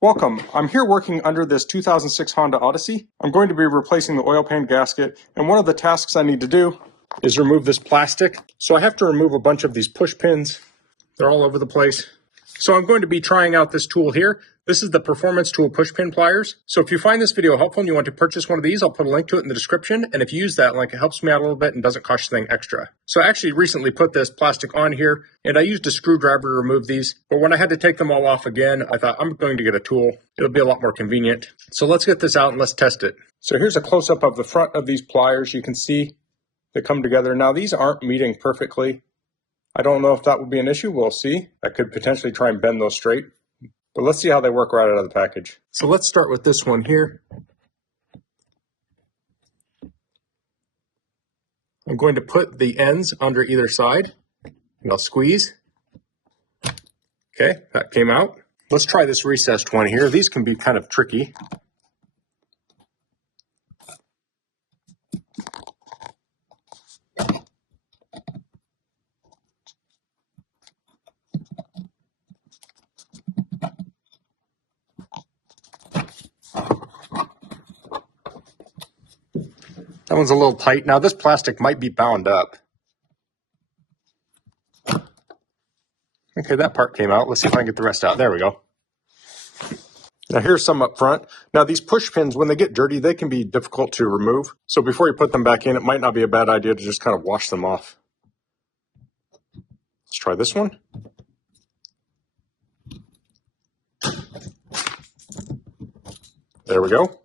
Welcome. I'm here working under this 2006 Honda Odyssey. I'm going to be replacing the oil pan gasket, and one of the tasks I need to do is remove this plastic. So I have to remove a bunch of these push pins. They're all over the place. So I'm going to be trying out this tool here. This is the Performance Tool Push Pin Pliers. So if you find this video helpful and you want to purchase one of these, I'll put a link to it in the description. And if you use that link, it helps me out a little bit and doesn't cost you anything extra. So I actually recently put this plastic on here, and I used a screwdriver to remove these. But when I had to take them all off again, I thought I'm going to get a tool. It'll be a lot more convenient. So let's get this out and let's test it. So here's a close-up of the front of these pliers. You can see they come together. Now these aren't meeting perfectly. I don't know if that would be an issue. We'll see. I could potentially try and bend those straight, but let's see how they work right out of the package. So let's start with this one here. I'm going to put the ends under either side, and I'll squeeze. Okay, that came out. Let's try this recessed one here. These can be kind of tricky. That one's a little tight. Now this plastic might be bound up. Okay, that part came out. Let's see if I can get the rest out. There we go. Now here's some up front. Now these push pins, when they get dirty, they can be difficult to remove. So before you put them back in, it might not be a bad idea to just kind of wash them off. Let's try this one. There we go.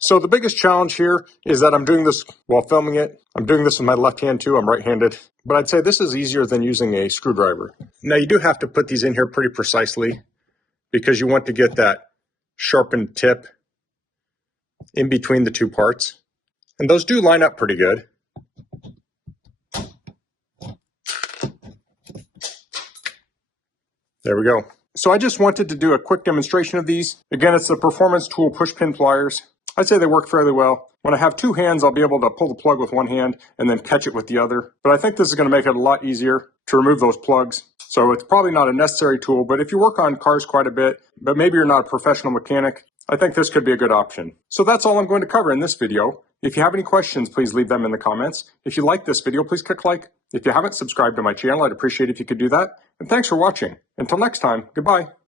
So the biggest challenge here is that I'm doing this while filming it. I'm doing this with my left hand too. I'm right-handed. But I'd say this is easier than using a screwdriver. Now you do have to put these in here pretty precisely because you want to get that sharpened tip in between the two parts. And those do line up pretty good. There we go. So I just wanted to do a quick demonstration of these. Again, it's the Performance Tool Push Pin Pliers. I'd say they work fairly well. When I have two hands, I'll be able to pull the plug with one hand and then catch it with the other. But I think this is going to make it a lot easier to remove those plugs. So it's probably not a necessary tool, but if you work on cars quite a bit, but maybe you're not a professional mechanic, I think this could be a good option. So that's all I'm going to cover in this video. If you have any questions, please leave them in the comments. If you like this video, please click like. If you haven't subscribed to my channel, I'd appreciate if you could do that. And thanks for watching. Until next time, goodbye.